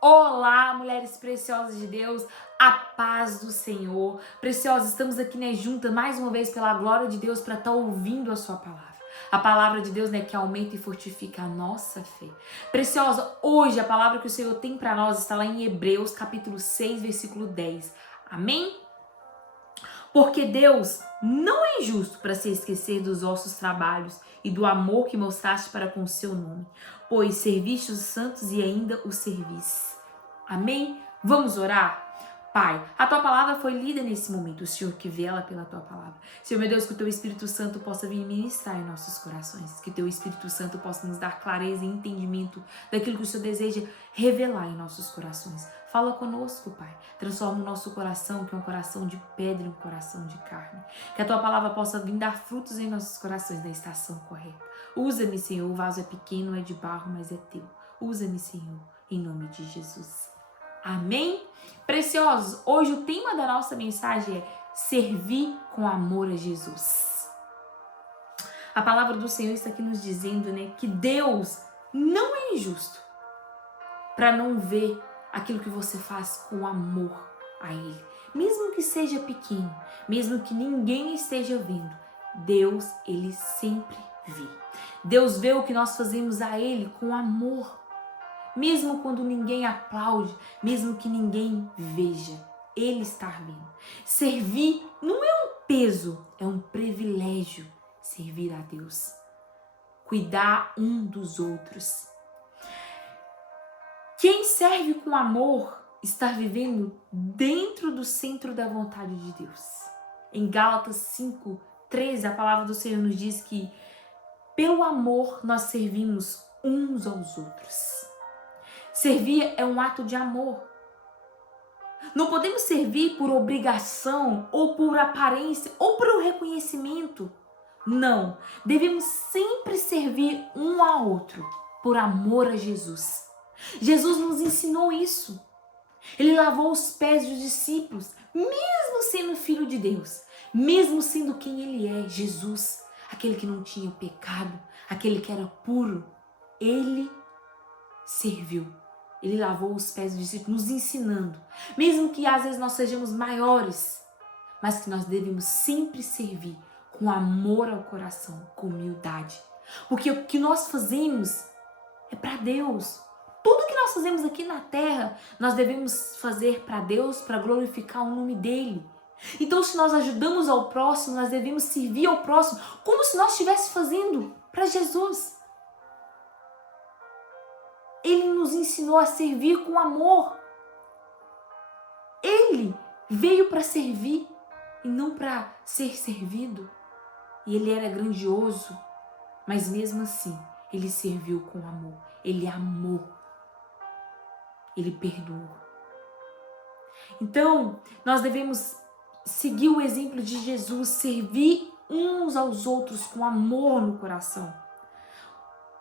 Olá, mulheres preciosas de Deus, a paz do Senhor. Preciosas, estamos aqui, juntas mais uma vez pela glória de Deus para estar ouvindo a sua palavra. A palavra de Deus, que aumenta e fortifica a nossa fé. Preciosa, hoje a palavra que o Senhor tem para nós está lá em Hebreus, capítulo 6, versículo 10. Amém? Porque Deus não é injusto para se esquecer dos vossos trabalhos e do amor que mostraste para com o seu nome, pois serviste os santos e ainda os servis. Amém? Vamos orar? Pai, a tua palavra foi lida nesse momento, o Senhor que vela pela tua palavra. Senhor, meu Deus, que o teu Espírito Santo possa vir ministrar em nossos corações, que o teu Espírito Santo possa nos dar clareza e entendimento daquilo que o Senhor deseja revelar em nossos corações. Fala conosco, Pai. Transforma o nosso coração, que é um coração de pedra, em um coração de carne. Que a tua palavra possa vir dar frutos em nossos corações na estação correta. Usa-me, Senhor, o vaso é pequeno, é de barro, mas é teu. Usa-me, Senhor, em nome de Jesus. Amém? Preciosos, hoje o tema da nossa mensagem é servir com amor a Jesus. A palavra do Senhor está aqui nos dizendo, que Deus não é injusto para não ver aquilo que você faz com amor a Ele. Mesmo que seja pequeno, mesmo que ninguém esteja vendo, Deus, Ele sempre vê. Deus vê o que nós fazemos a Ele com amor. Mesmo quando ninguém aplaude, mesmo que ninguém veja, Ele está vendo. Servir não é um peso, é um privilégio servir a Deus. Cuidar um dos outros. Quem serve com amor está vivendo dentro do centro da vontade de Deus. Em Gálatas 5:13, a palavra do Senhor nos diz que pelo amor nós servimos uns aos outros. Servir é um ato de amor. Não podemos servir por obrigação, ou por aparência, ou por reconhecimento. Não. Devemos sempre servir um ao outro, por amor a Jesus. Jesus nos ensinou isso. Ele lavou os pés dos discípulos, mesmo sendo filho de Deus, mesmo sendo quem Ele é, Jesus, aquele que não tinha pecado, aquele que era puro. Ele serviu. Ele lavou os pés dos discípulos, nos ensinando. Mesmo que às vezes nós sejamos maiores, mas que nós devemos sempre servir com amor ao coração, com humildade. Porque o que nós fazemos é para Deus. Tudo que nós fazemos aqui na terra, nós devemos fazer para Deus, para glorificar o nome dEle. Então, se nós ajudamos ao próximo, nós devemos servir ao próximo como se nós estivéssemos fazendo para Jesus. Ele nos ensinou a servir com amor. Ele veio para servir e não para ser servido. E ele era grandioso, mas mesmo assim, ele serviu com amor. Ele amou. Ele perdoou. Então, nós devemos seguir o exemplo de Jesus, servir uns aos outros com amor no coração.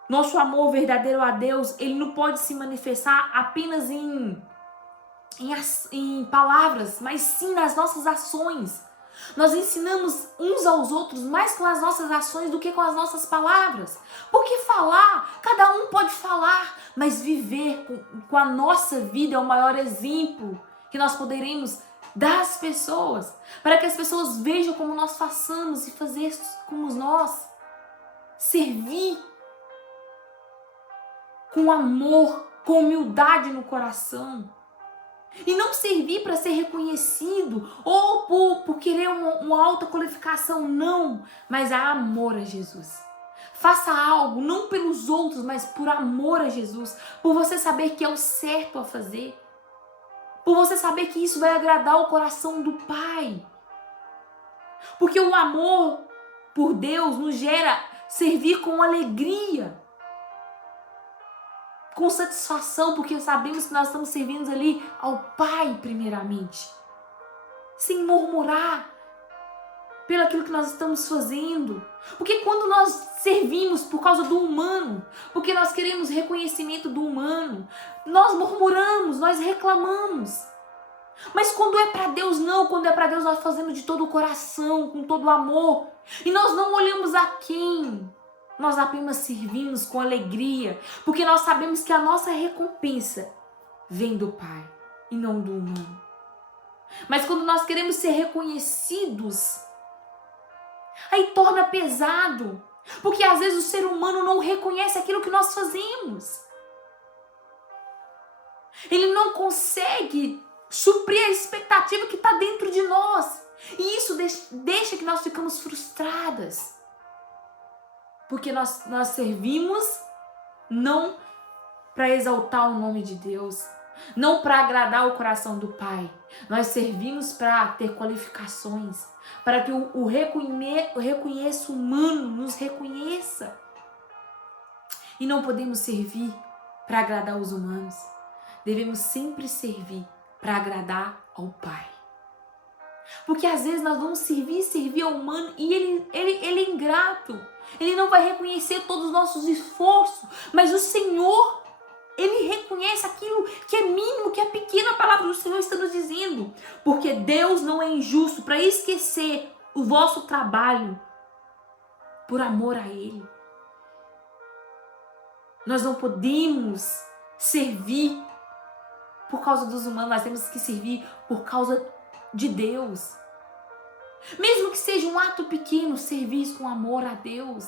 Nosso amor verdadeiro a Deus, ele não pode se manifestar apenas em palavras, mas sim nas nossas ações. Nós ensinamos uns aos outros mais com as nossas ações do que com as nossas palavras. Porque falar, cada um pode falar, mas viver com a nossa vida é o maior exemplo que nós poderemos dar às pessoas, para que as pessoas vejam como nós façamos e fazer como nós. Servir com amor, com humildade no coração. E não servir para ser reconhecido ou por querer uma alta qualificação, não. Mas há amor a Jesus. Faça algo, não pelos outros, mas por amor a Jesus. Por você saber que é o certo a fazer. Por você saber que isso vai agradar o coração do Pai. Porque o amor por Deus nos gera servir com alegria. Com satisfação, porque sabemos que nós estamos servindo ali ao Pai primeiramente. Sem murmurar pelo aquilo que nós estamos fazendo. Porque quando nós servimos por causa do humano, porque nós queremos reconhecimento do humano, nós murmuramos, nós reclamamos. Mas quando é para Deus, não. Quando é para Deus, nós fazemos de todo o coração, com todo o amor. E nós não olhamos a quem. Nós apenas servimos com alegria, porque nós sabemos que a nossa recompensa vem do Pai e não do humano. Mas quando nós queremos ser reconhecidos, aí torna pesado, porque às vezes o ser humano não reconhece aquilo que nós fazemos. Ele não consegue suprir a expectativa que está dentro de nós. E isso deixa que nós ficamos frustradas. Porque nós servimos não para exaltar o nome de Deus, não para agradar o coração do Pai. Nós servimos para ter qualificações, para que o reconheço humano nos reconheça. E não podemos servir para agradar os humanos. Devemos sempre servir para agradar ao Pai. Porque às vezes nós vamos servir ao humano e ele é ingrato. Ele não vai reconhecer todos os nossos esforços. Mas o Senhor, Ele reconhece aquilo que é mínimo, que é pequeno. A palavra do Senhor está nos dizendo. Porque Deus não é injusto para esquecer o vosso trabalho por amor a Ele. Nós não podemos servir por causa dos humanos, nós temos que servir por causa de Deus. Mesmo que seja um ato pequeno, servir com amor a Deus.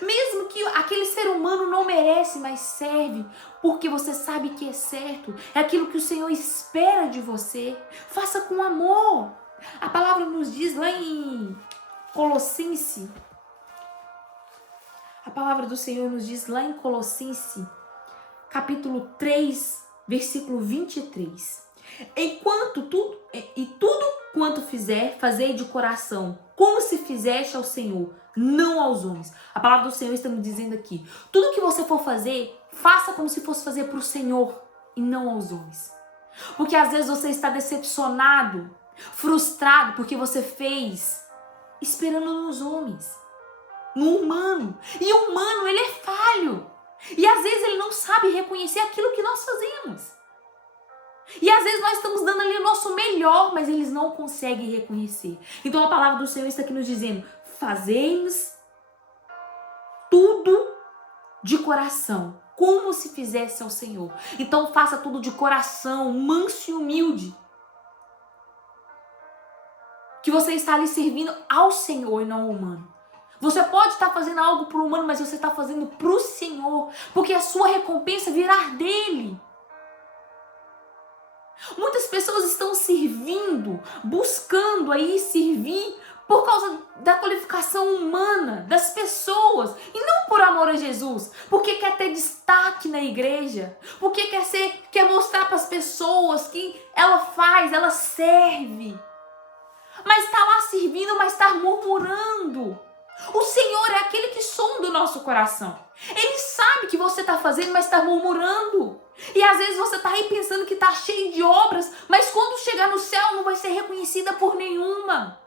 Mesmo que aquele ser humano não merece, mas serve porque você sabe que é certo. É aquilo que o Senhor espera de você. Faça com amor. A palavra nos diz lá em Colossenses. A palavra do Senhor nos diz lá em Colossenses, capítulo 3, versículo 23. Tudo quanto fizer, fazei de coração, como se fizeste ao Senhor, não aos homens. A palavra do Senhor está me dizendo aqui. Tudo que você for fazer, faça como se fosse fazer para o Senhor e não aos homens. Porque às vezes você está decepcionado, frustrado, porque você fez esperando nos homens, no humano. E o humano, ele é falho. E às vezes ele não sabe reconhecer aquilo que nós fazemos. E às vezes nós estamos dando ali o nosso melhor, mas eles não conseguem reconhecer. Então a palavra do Senhor está aqui nos dizendo: fazemos tudo de coração, como se fizesse ao Senhor. Então faça tudo de coração, manso e humilde. Que você está ali servindo ao Senhor e não ao humano. Você pode estar fazendo algo para o humano, mas você está fazendo para o Senhor, porque a sua recompensa virá dele. Muitas pessoas estão servindo, buscando aí servir por causa da qualificação humana das pessoas e não por amor a Jesus, porque quer ter destaque na igreja, porque quer mostrar para as pessoas que ela serve, mas está lá servindo, mas está murmurando. O Senhor é aquele que sonda o nosso coração. Ele sabe que você está fazendo, mas está murmurando. E às vezes você está aí pensando que está cheio de obras, mas quando chegar no céu não vai ser reconhecida por nenhuma.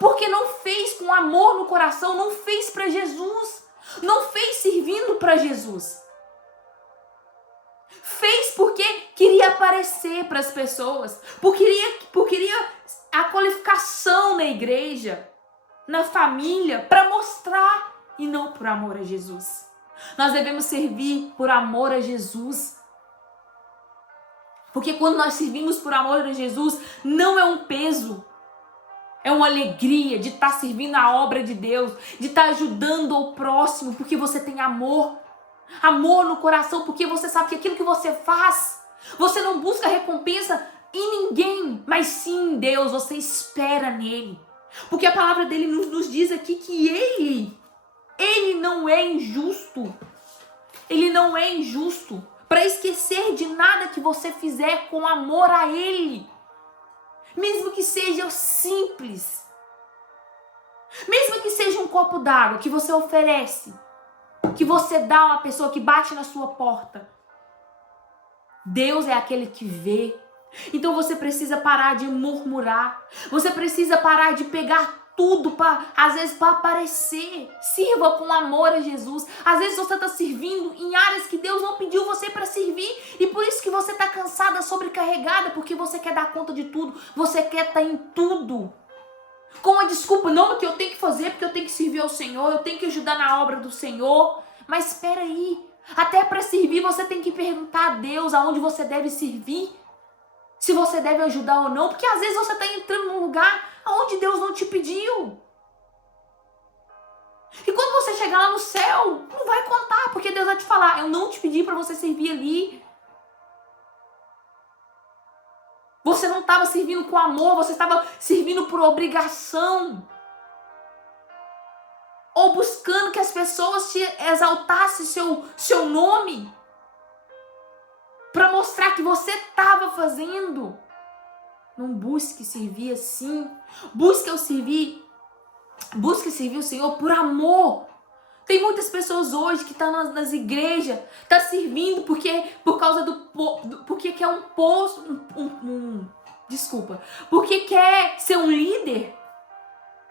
Porque não fez com amor no coração, não fez para Jesus, não fez servindo para Jesus. Fez porque queria aparecer para as pessoas, porque queria a qualificação na igreja, na família, para mostrar e não por amor a Jesus. Nós devemos servir por amor a Jesus. Porque quando nós servimos por amor a Jesus, não é um peso. É uma alegria de estar servindo a obra de Deus, de estar ajudando o próximo, porque você tem amor. Amor no coração, porque você sabe que aquilo que você faz, você não busca recompensa em ninguém, mas sim em Deus, você espera nele. Porque a palavra dele nos diz aqui que ele não é injusto. Ele não é injusto para esquecer de nada que você fizer com amor a ele. Mesmo que seja simples. Mesmo que seja um copo d'água que você oferece, que você dá a uma pessoa que bate na sua porta. Deus é aquele que vê. Então você precisa parar de murmurar. Você precisa parar de pegar tudo, às vezes para aparecer. Sirva com amor a Jesus. Às vezes você está servindo em áreas que Deus não pediu você para servir. E por isso que você está cansada, sobrecarregada, porque você quer dar conta de tudo. Você quer estar em tudo. Com a desculpa, não, que eu tenho que fazer, porque eu tenho que servir ao Senhor, eu tenho que ajudar na obra do Senhor. Mas espera aí, Até para servir você tem que perguntar a Deus aonde você deve servir. Se você deve ajudar ou não. Porque às vezes você está entrando num lugar onde Deus não te pediu. E quando você chegar lá no céu, não vai contar. Porque Deus vai te falar, eu não te pedi para você servir ali. Você não estava servindo com amor, você estava servindo por obrigação. Ou buscando que as pessoas te exaltassem seu nome. Para mostrar que você estava fazendo. Não busque servir assim. Busque servir o Senhor por amor. Tem muitas pessoas hoje que estão nas igrejas, tá servindo por causa porque quer um posto, porque quer ser um líder.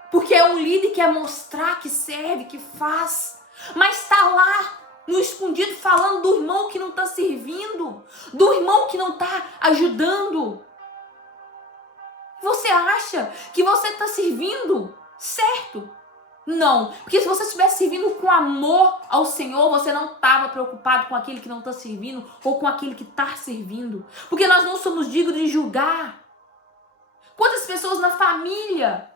Porque é um líder que quer mostrar que serve, que faz. Mas está lá, no escondido, falando do irmão que não está servindo. Do irmão que não está ajudando. Você acha que você está servindo certo? Não. Porque se você estivesse servindo com amor ao Senhor, você não estava preocupado com aquele que não está servindo ou com aquele que está servindo. Porque nós não somos dignos de julgar. Quantas pessoas na família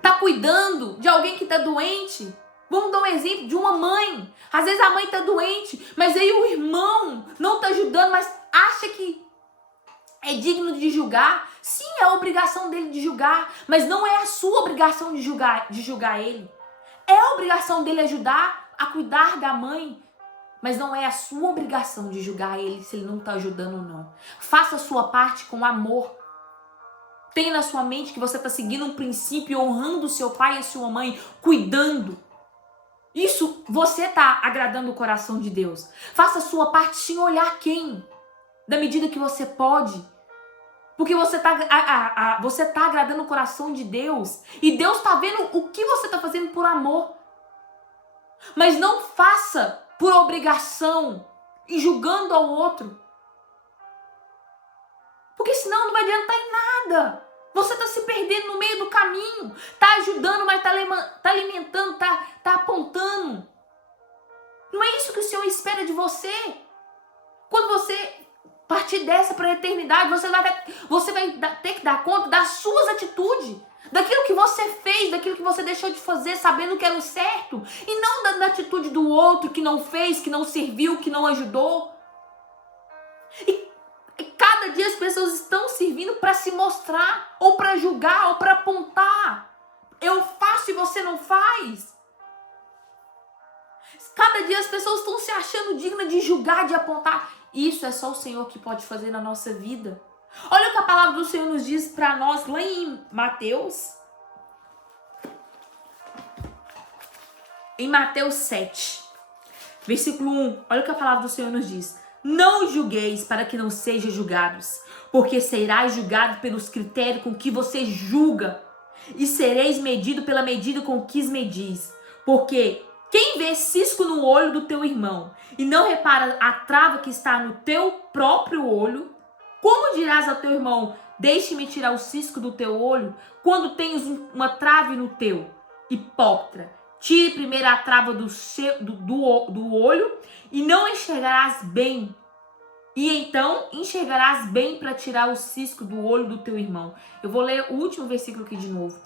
tá cuidando de alguém que tá doente? Vamos dar um exemplo de uma mãe. Às vezes a mãe tá doente, mas aí o irmão não tá ajudando, mas acha que é digno de julgar. Sim, é a obrigação dele de julgar, mas não é a sua obrigação de julgar ele. É a obrigação dele ajudar a cuidar da mãe, mas não é a sua obrigação de julgar ele se ele não tá ajudando ou não. Faça a sua parte com amor. Tenha na sua mente que você está seguindo um princípio, honrando o seu pai e a sua mãe, cuidando. Isso você está agradando o coração de Deus. Faça a sua parte sem olhar quem, da medida que você pode. Porque você tá agradando o coração de Deus. E Deus está vendo o que você está fazendo por amor. Mas não faça por obrigação e julgando ao outro. Porque senão não vai adiantar em nada. Você está se perdendo no meio do caminho. Está ajudando, mas está alimentando, está apontando. Não é isso que o Senhor espera de você. Quando você partir dessa para a eternidade, você vai ter que dar conta das suas atitudes. Daquilo que você fez, daquilo que você deixou de fazer, sabendo que era o certo. E não da atitude do outro que não fez, que não serviu, que não ajudou. E cada dia as pessoas estão servindo para se mostrar, ou para julgar, ou para apontar. Eu faço e você não faz. Cada dia as pessoas estão se achando dignas de julgar, de apontar. Isso é só o Senhor que pode fazer na nossa vida. Olha o que a palavra do Senhor nos diz para nós lá em Mateus. Em Mateus 7, versículo 1. Olha o que a palavra do Senhor nos diz. Não julgueis para que não sejam julgados, porque serás julgado pelos critérios com que você julga, e sereis medido pela medida com que medis. Porque quem vê cisco no olho do teu irmão e não repara a trava que está no teu próprio olho, como dirás ao teu irmão, deixe-me tirar o cisco do teu olho, quando tens uma trave no teu? Hipócrita, tire primeiro a trava do olho e não enxergarás bem. E então enxergarás bem para tirar o cisco do olho do teu irmão. Eu vou ler o último versículo aqui de novo.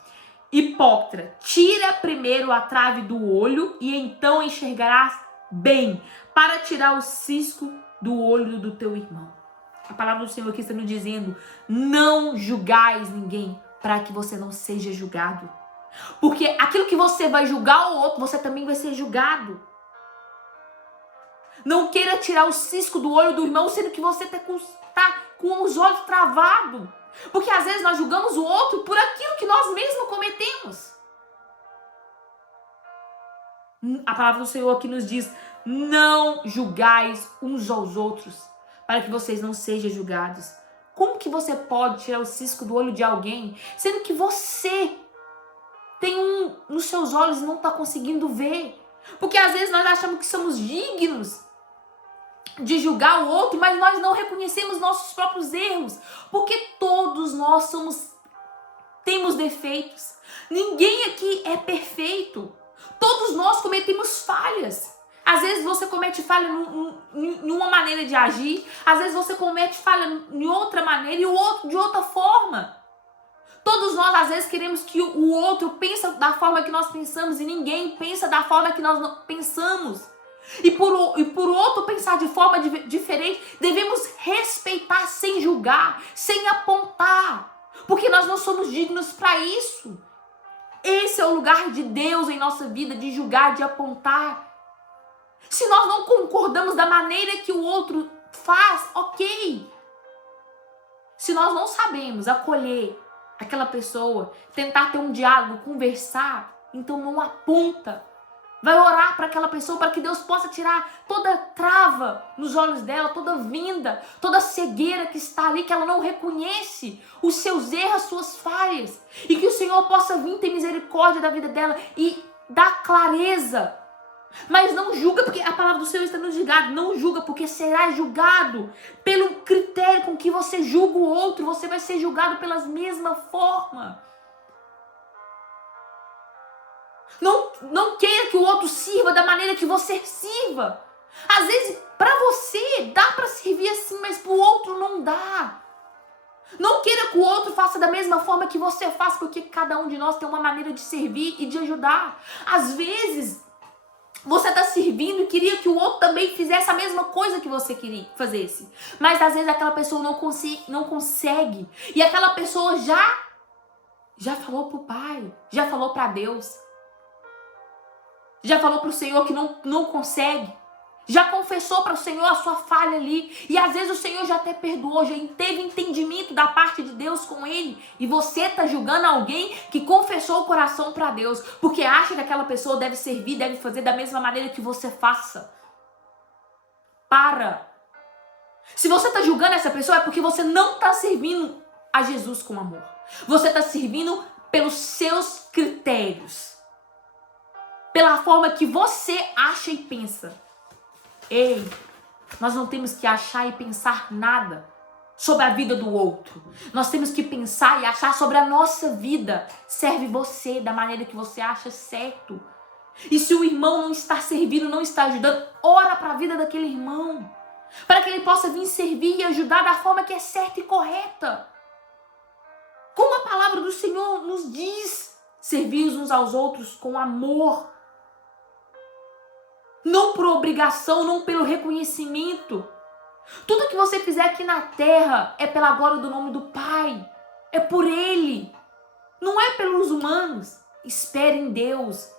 Hipócrita, tira primeiro a trave do olho e então enxergarás bem para tirar o cisco do olho do teu irmão. A palavra do Senhor aqui está nos dizendo, não julgais ninguém para que você não seja julgado. Porque aquilo que você vai julgar o outro, você também vai ser julgado. Não queira tirar o cisco do olho do irmão, sendo que você tá com os olhos travados. Porque às vezes nós julgamos o outro por aquilo que nós mesmos cometemos. A palavra do Senhor aqui nos diz, não julgais uns aos outros, para que vocês não sejam julgados. Como que você pode tirar o cisco do olho de alguém, sendo que você tem nos seus olhos e não está conseguindo ver? Porque às vezes nós achamos que somos dignos de julgar o outro, mas nós não reconhecemos nossos próprios erros, porque todos nós temos defeitos. Ninguém aqui é perfeito. Todos nós cometemos falhas. Às vezes você comete falha em uma maneira de agir, às vezes você comete falha em outra maneira e o outro de outra forma. Todos nós, às vezes, queremos que o outro pense da forma que nós pensamos e ninguém pensa da forma que nós pensamos. E por outro pensar de forma diferente, devemos respeitar sem julgar, sem apontar, porque nós não somos dignos para isso. Esse é o lugar de Deus em nossa vida, de julgar, de apontar. Se nós não concordamos da maneira que o outro faz, ok. Se nós não sabemos acolher aquela pessoa, tentar ter um diálogo, conversar, então não aponta. Vai orar para aquela pessoa para que Deus possa tirar toda trava nos olhos dela, toda vinda, toda cegueira que está ali, que ela não reconhece os seus erros, as suas falhas. E que o Senhor possa vir ter misericórdia da vida dela e dar clareza. Mas não julga, porque a palavra do Senhor está nos julgado. Não julga, porque será julgado pelo critério com que você julga o outro. Você vai ser julgado pela mesma forma. Não queira que o outro sirva da maneira que você sirva. Às vezes, para você, dá para servir assim, mas para o outro não dá. Não queira que o outro faça da mesma forma que você faz, porque cada um de nós tem uma maneira de servir e de ajudar. Às vezes, você está servindo e queria que o outro também fizesse a mesma coisa que você queria fazesse. Mas às vezes aquela pessoa não consegue. E aquela pessoa já falou pro Pai, já falou para Deus. Já falou para o Senhor que não consegue. Já confessou para o Senhor a sua falha ali. E às vezes o Senhor já até perdoou, já teve entendimento da parte de Deus com ele. E você está julgando alguém que confessou o coração para Deus. Porque acha que aquela pessoa deve servir, deve fazer da mesma maneira que você faça. Para. Se você está julgando essa pessoa é porque você não está servindo a Jesus com amor. Você está servindo pelos seus critérios. Pela forma que você acha e pensa. Ei, nós não temos que achar e pensar nada sobre a vida do outro. Nós temos que pensar e achar sobre a nossa vida. Serve você da maneira que você acha certo. E se o irmão não está servindo, não está ajudando, ora para a vida daquele irmão. Para que ele possa vir servir e ajudar da forma que é certa e correta. Como a palavra do Senhor nos diz, servir uns aos outros com amor. Não por obrigação, não pelo reconhecimento. Tudo que você fizer aqui na terra é pela glória do nome do Pai. É por Ele. Não é pelos humanos. Espere em Deus,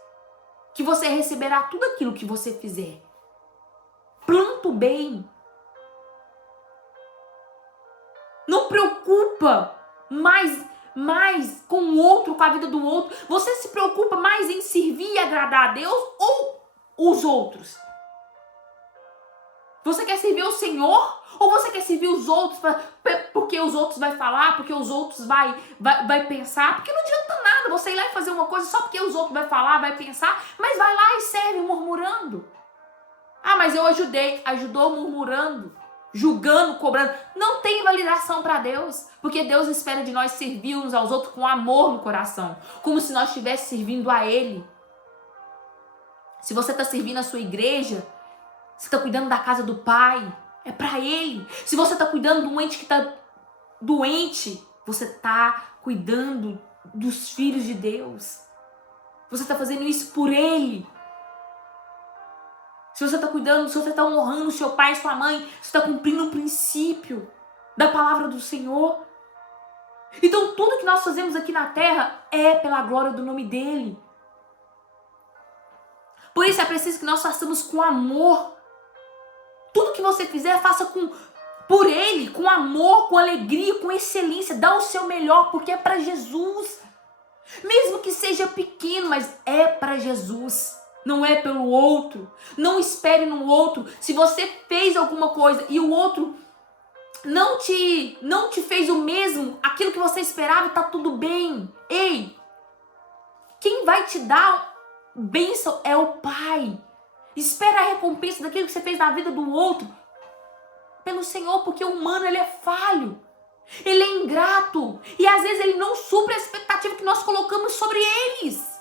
que você receberá tudo aquilo que você fizer. Planta o bem. Não preocupa mais com o outro, com a vida do outro. Você se preocupa mais em servir e agradar a Deus ou os outros? Você quer servir o Senhor ou você quer servir os outros porque os outros vai falar, porque os outros vai pensar? Porque não adianta nada você ir lá e fazer uma coisa só porque os outros vai falar, vai pensar, mas vai lá e serve murmurando. Ah, mas eu ajudou murmurando, julgando, cobrando. Não tem validação para Deus, porque Deus espera de nós servir uns aos outros com amor no coração, como se nós estivéssemos servindo a Ele. Se você está servindo a sua igreja, você está cuidando da casa do Pai, é para Ele. Se você está cuidando do ente que está doente, você está cuidando dos filhos de Deus. Você está fazendo isso por Ele. Se você está cuidando, se você está honrando seu pai e sua mãe, você está cumprindo um princípio da palavra do Senhor. Então tudo que nós fazemos aqui na terra é pela glória do nome dEle. Por isso é preciso que nós façamos com amor. Tudo que você fizer, faça por Ele, com amor, com alegria, com excelência. Dá o seu melhor, porque é para Jesus. Mesmo que seja pequeno, mas é para Jesus. Não é pelo outro. Não espere no outro. Se você fez alguma coisa e o outro não te fez o mesmo, aquilo que você esperava, está tudo bem. Ei, quem vai te dar bênção é o Pai. Espera a recompensa daquilo que você fez na vida do outro pelo Senhor, porque o humano ele é falho, ele é ingrato e às vezes ele não supre a expectativa que nós colocamos sobre eles.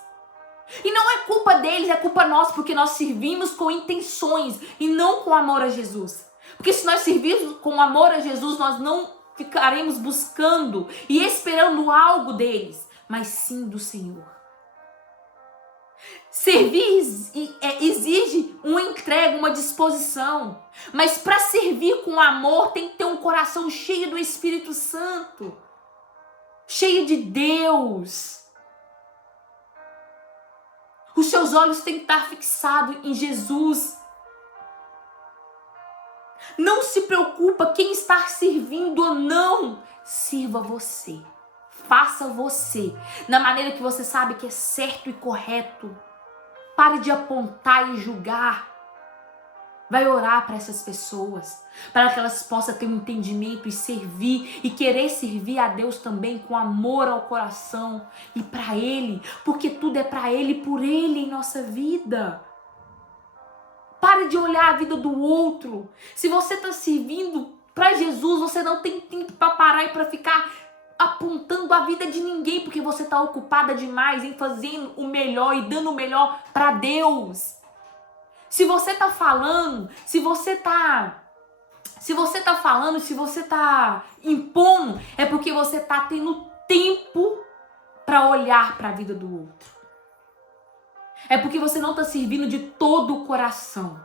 E não é culpa deles, é culpa nossa, porque nós servimos com intenções e não com amor a Jesus. Porque se nós servirmos com amor a Jesus, nós não ficaremos buscando e esperando algo deles, mas sim do Senhor. Servir exige uma entrega, uma disposição. Mas para servir com amor tem que ter um coração cheio do Espírito Santo, cheio de Deus. Os seus olhos têm que estar fixados em Jesus. Não se preocupa quem está servindo ou não. Sirva você. Faça você. Da maneira que você sabe que é certo e correto. Pare de apontar e julgar. Vai orar para essas pessoas, para que elas possam ter um entendimento e servir, e querer servir a Deus também com amor ao coração e para Ele, porque tudo é para Ele e por Ele em nossa vida. Pare de olhar a vida do outro. Se você está servindo para Jesus, você não tem tempo para parar e para ficar apontando a vida de ninguém, porque você está ocupada demais em fazendo o melhor e dando o melhor para Deus. Se você tá falando, se você tá impondo, é porque você tá tendo tempo para olhar para a vida do outro. É porque você não tá servindo de todo o coração.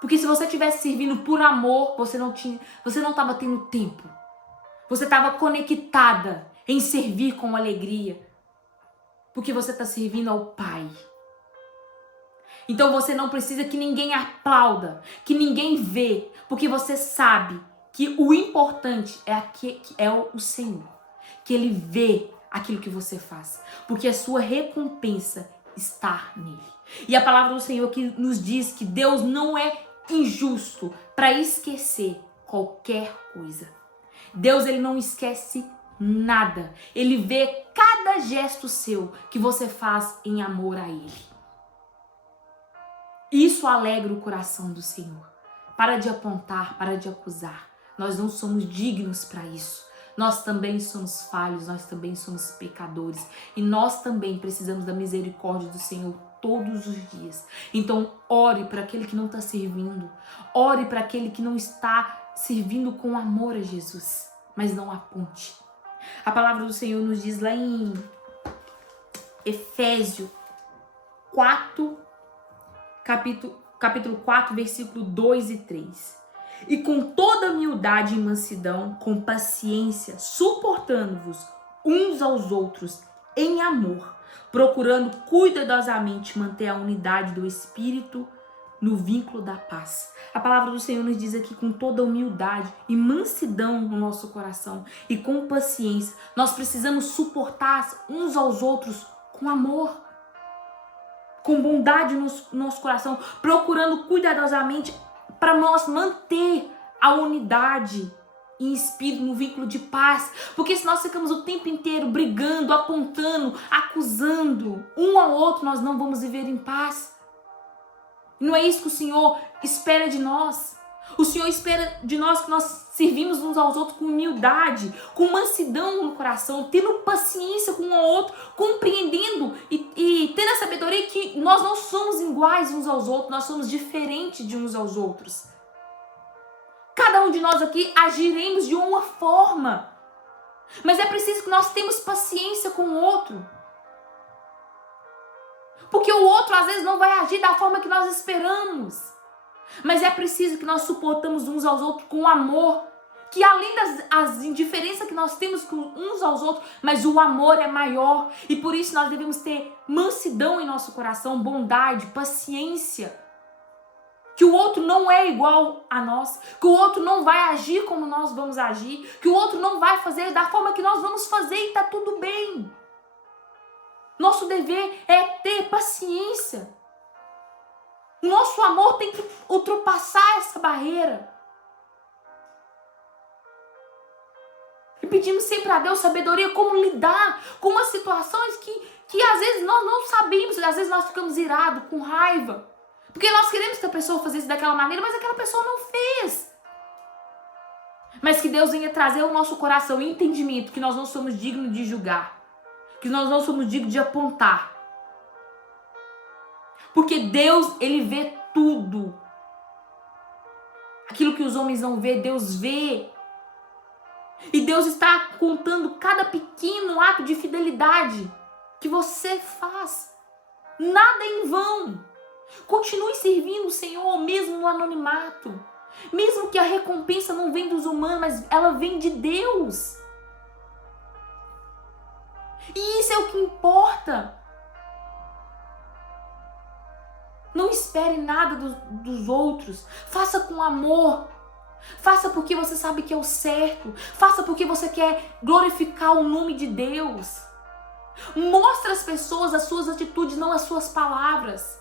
Porque se você estivesse servindo por amor, você não tava tendo tempo. Você tava conectada em servir com alegria. Porque você tá servindo ao Pai. Então você não precisa que ninguém aplauda, que ninguém vê, porque você sabe que o importante é o Senhor, que Ele vê aquilo que você faz, porque a sua recompensa está nele. E a palavra do Senhor que nos diz que Deus não é injusto para esquecer qualquer coisa. Deus, Ele não esquece nada. Ele vê cada gesto seu que você faz em amor a Ele. Isso alegra o coração do Senhor. Para de apontar, para de acusar. Nós não somos dignos para isso. Nós também somos falhos, nós também somos pecadores. E nós também precisamos da misericórdia do Senhor todos os dias. Então, ore para aquele que não está servindo. Ore para aquele que não está servindo com amor a Jesus. Mas não aponte. A palavra do Senhor nos diz lá em Efésios 4, capítulo 4, versículo 2 e 3. E com toda humildade e mansidão, com paciência, suportando-vos uns aos outros em amor, procurando cuidadosamente manter a unidade do Espírito no vínculo da paz. A palavra do Senhor nos diz aqui com toda humildade e mansidão no nosso coração e com paciência. Nós precisamos suportar uns aos outros com amor, com bondade no nosso coração, procurando cuidadosamente para nós manter a unidade em espírito, no vínculo de paz. Porque se nós ficamos o tempo inteiro brigando, apontando, acusando um ao outro, nós não vamos viver em paz. Não é isso que o Senhor espera de nós. O Senhor espera de nós que nós servimos uns aos outros com humildade, com mansidão no coração, tendo paciência com um ao outro, compreendendo e tendo a sabedoria que nós não somos iguais uns aos outros, nós somos diferentes de uns aos outros. Cada um de nós aqui agiremos de uma forma, mas é preciso que nós tenhamos paciência com o outro. Porque o outro às vezes não vai agir da forma que nós esperamos. Mas é preciso que nós suportamos uns aos outros com amor. Que além das indiferenças que nós temos uns aos outros, mas o amor é maior. E por isso nós devemos ter mansidão em nosso coração, bondade, paciência. Que o outro não é igual a nós. Que o outro não vai agir como nós vamos agir. Que o outro não vai fazer da forma que nós vamos fazer e tá tudo bem. Nosso dever é ter paciência. Nosso amor tem que ultrapassar essa barreira. E pedimos sempre a Deus sabedoria como lidar com umas situações que às vezes nós não sabemos, às vezes nós ficamos irados, com raiva. Porque nós queremos que a pessoa faça isso daquela maneira, mas aquela pessoa não fez. Mas que Deus venha trazer ao nosso coração o entendimento que nós não somos dignos de julgar. que nós não somos dignos de apontar. Porque Deus, Ele vê tudo. Aquilo que os homens não vê, Deus vê. E Deus está contando cada pequeno ato de fidelidade que você faz. Nada em vão. Continue servindo o Senhor, mesmo no anonimato. Mesmo que a recompensa não vem dos humanos, mas ela vem de Deus. E isso é o que importa. Não espere nada dos outros. Faça com amor. Faça porque você sabe que é o certo. Faça porque você quer glorificar o nome de Deus. Mostre às pessoas as suas atitudes, não as suas palavras.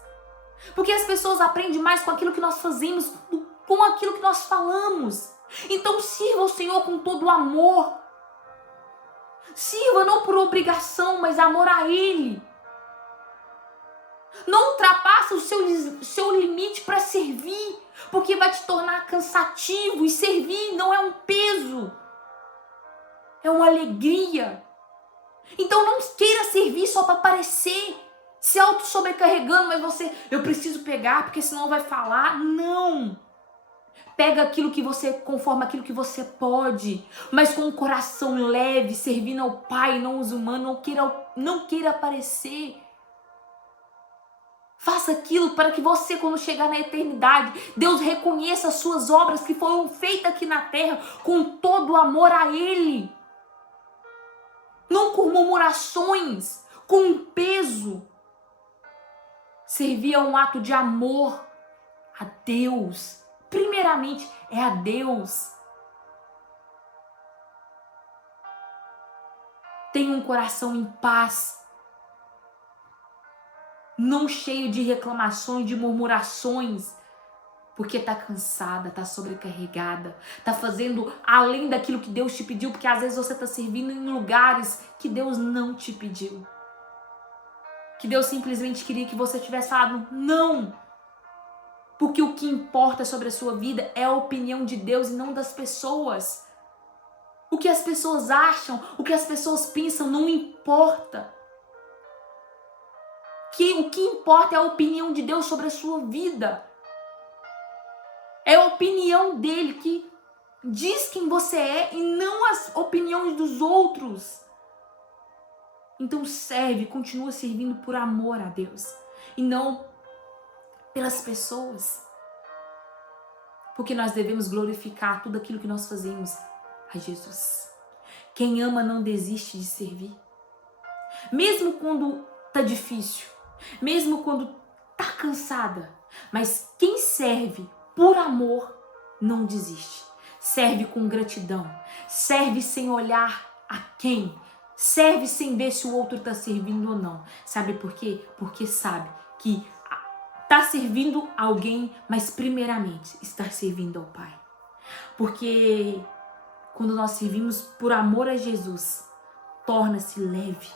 Porque as pessoas aprendem mais com aquilo que nós fazemos do que com aquilo que nós falamos. Então sirva o Senhor com todo o amor. Sirva não por obrigação, mas amor a Ele. Não ultrapassa o seu limite para servir, porque vai te tornar cansativo. E servir não é um peso, é uma alegria. Então não queira servir só para aparecer, se auto-sobrecarregando, mas eu preciso pegar, porque senão vai falar. Não! Pega aquilo que você, conforme aquilo que você pode, mas com um coração leve, servindo ao Pai, não os humanos, não queira aparecer. Faça aquilo para que você, quando chegar na eternidade, Deus reconheça as suas obras que foram feitas aqui na terra com todo o amor a Ele. Não com murmurações, com peso. Servir é um ato de amor a Deus. Primeiramente, é a Deus. Tenha um coração em paz. Não cheio de reclamações, de murmurações, porque tá cansada, tá sobrecarregada, tá fazendo além daquilo que Deus te pediu, porque às vezes você tá servindo em lugares que Deus não te pediu. Que Deus simplesmente queria que você tivesse falado não. Porque o que importa sobre a sua vida é a opinião de Deus e não das pessoas. O que as pessoas acham, o que as pessoas pensam não importa. O que importa é a opinião de Deus sobre a sua vida. É a opinião dele que diz quem você é e não as opiniões dos outros. Então continua servindo por amor a Deus e não pelas pessoas. Porque nós devemos glorificar tudo aquilo que nós fazemos a Jesus. Quem ama não desiste de servir. Mesmo quando tá difícil, mesmo quando tá cansada, mas quem serve por amor não desiste. Serve com gratidão, serve sem olhar a quem, serve sem ver se o outro tá servindo ou não. Sabe por quê? Porque sabe que tá servindo alguém, mas primeiramente está servindo ao Pai. Porque quando nós servimos por amor a Jesus, torna-se leve,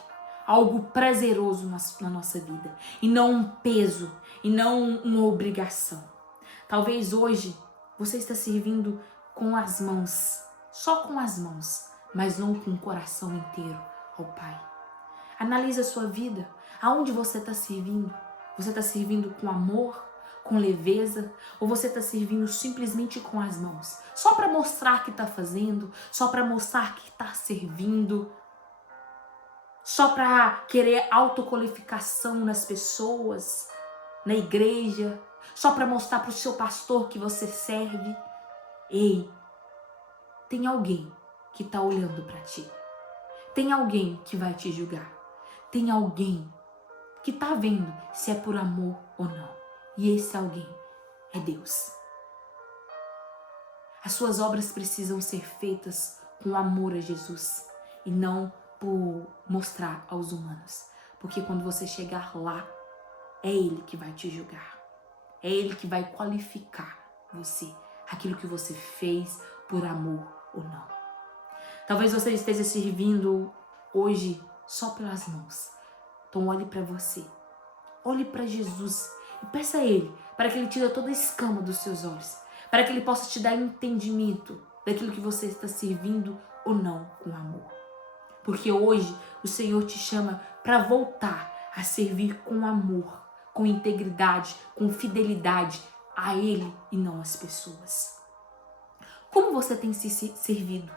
algo prazeroso na nossa vida, e não um peso, e não uma obrigação. Talvez hoje você está servindo com as mãos, só com as mãos, mas não com o coração inteiro ao Pai. Analise a sua vida, aonde você está servindo. Você está servindo com amor, com leveza, ou você está servindo simplesmente com as mãos? Só para mostrar que está fazendo, só para mostrar que está servindo, só para querer autoqualificação nas pessoas, na igreja, só para mostrar para o seu pastor que você serve. Ei, tem alguém que está olhando para ti. Tem alguém que vai te julgar. Tem alguém que está vendo se é por amor ou não. E esse alguém é Deus. As suas obras precisam ser feitas com amor a Jesus e não por mostrar aos humanos. Porque quando você chegar lá, é Ele que vai te julgar. É Ele que vai qualificar você, aquilo que você fez por amor ou não. Talvez você esteja servindo hoje só pelas mãos. Então olhe para você, olhe para Jesus e peça a Ele para que Ele tire toda a escama dos seus olhos, para que Ele possa te dar entendimento daquilo que você está servindo ou não com amor. porque hoje o Senhor te chama para voltar a servir com amor, com integridade, com fidelidade a Ele e não às pessoas. Como você tem se servido?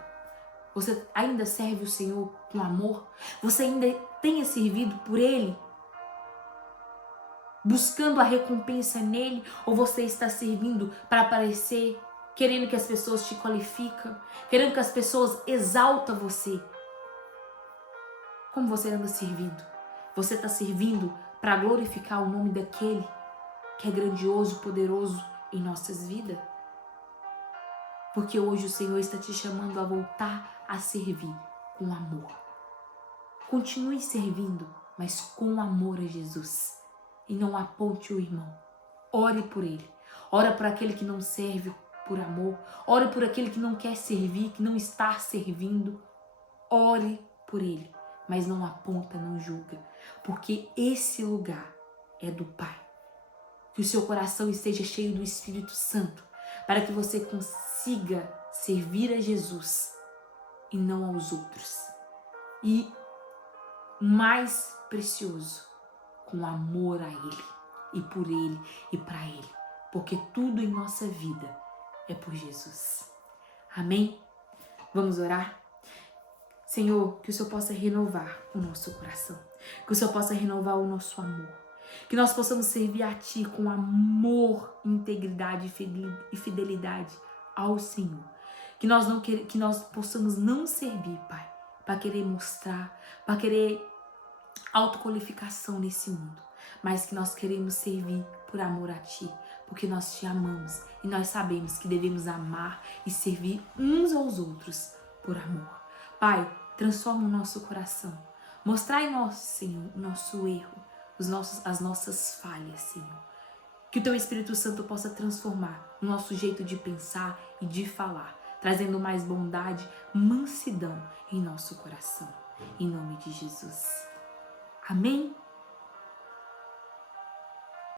Você ainda serve o Senhor com amor? Você ainda tem servido por Ele? Buscando a recompensa nele? Ou você está servindo para aparecer, querendo que as pessoas te qualifiquem, querendo que as pessoas exaltem você? Como você anda servindo? Você está servindo para glorificar o nome daquele que é grandioso, poderoso em nossas vidas? Porque hoje o Senhor está te chamando a voltar a servir com amor. Continue servindo, mas com amor a Jesus. E não aponte o irmão. Ore por ele. Ora por aquele que não serve por amor. Ore por aquele que não quer servir, que não está servindo. Ore por ele, mas não aponta, não julga. Porque esse lugar é do Pai. Que o seu coração esteja cheio do Espírito Santo, para que você consiga servir a Jesus e não aos outros. E mais precioso, com amor a Ele, e por Ele, e para Ele. Porque tudo em nossa vida é por Jesus. Amém? Vamos orar? Senhor, que o Senhor possa renovar o nosso coração. Que o Senhor possa renovar o nosso amor. Que nós possamos servir a Ti com amor, integridade e fidelidade ao Senhor. Que nós possamos não servir, Pai, para querer mostrar, para querer autoqualificação nesse mundo. Mas que nós queremos servir por amor a Ti, porque nós Te amamos e nós sabemos que devemos amar e servir uns aos outros por amor. Pai, transforma o nosso coração. Mostrai nós, Senhor, o nosso erro, as nossas falhas, Senhor. Que o Teu Espírito Santo possa transformar o nosso jeito de pensar e de falar, trazendo mais bondade, mansidão em nosso coração. Em nome de Jesus. Amém?